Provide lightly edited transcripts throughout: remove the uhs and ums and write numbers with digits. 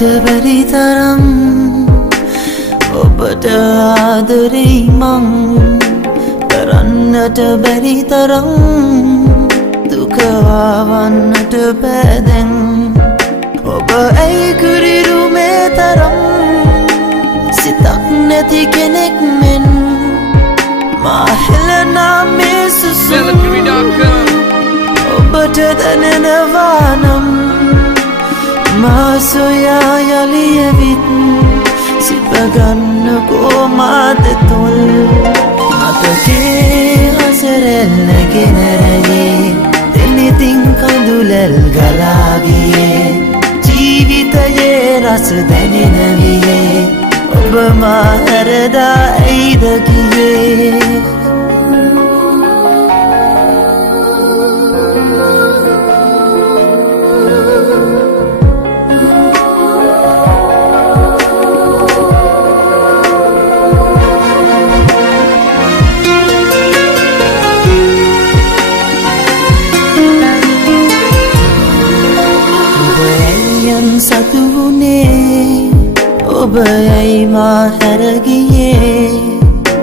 කියන්නට බැරි තරම් ඔබට ආදරෙයි මං කරන්නට බැරි තරම් දුක වවන්නට බෑ දැන් ඔබ ඇයි කුරිරුමේ තරම් සිතක් නැති කෙනෙක් මෙන් මා හෙළනා මේ සුසුම් ඔබට දැනෙනවා නම් මා සොයා යලි ඇවිත් සිපගන්නකෝ මාද තොල් මතකේ හසරැල්ලගෙන රැයේ දෙනිතින් කඳුලැල් ගලාගියේ ජීවිතයේ රස දැනෙන වියේ ඔබ මා හැරදා ඇයිද ගියේ සතුනේ ඔබ ඇයි මා හැරගියේ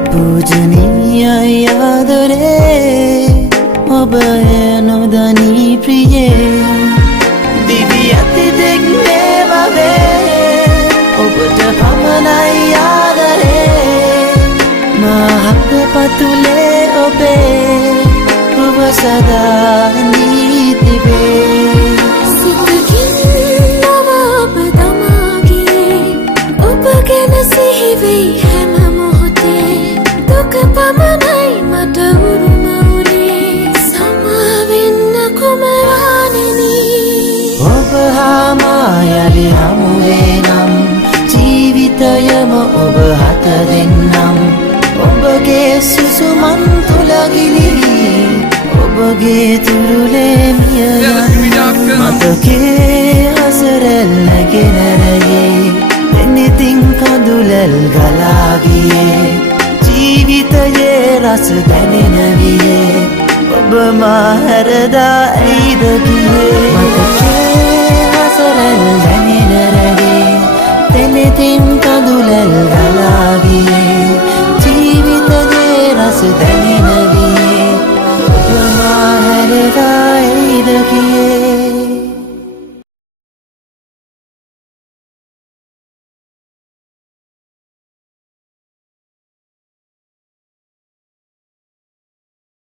පූජනීයයි ආදරේ ඔබ නොදනී ප්‍රියේ දිවි ඇති දෙක් වේවවේ ඔබට පමණයි ආදරේ මා හත පතුලේ ඔබේ ඔබ සදා නීතිබේ සිහිවෙයි හැම මොහොතේ දුක පමණයි මට උරුම වුණේ සමාවෙන්න කුමරාණෙනි ඔබ හා මා යලි හමුවේ නම් ජීවිතයම ඔබ හත දෙන්නම් ඔබගේ සුසුමන් තුල ගිලී ඔබගේ තුරුලේ මිය යන්න මතකේ හසරැල්ලගෙන රැයේ දෙනිතින් කඳුලැල් ගලාගියේ ජීවිතයේ රස දැනෙන වියේ ඔබ මා හැරදා ඇයිද ගියේ මතකේ හසරැල් දැනෙන රැයේ දෙනිතින් කඳුලැල් ගලාගියේ ජීවිතයේ රස දැනෙන වියේ ඔබ මා හැරදා ඇයිද ගියේ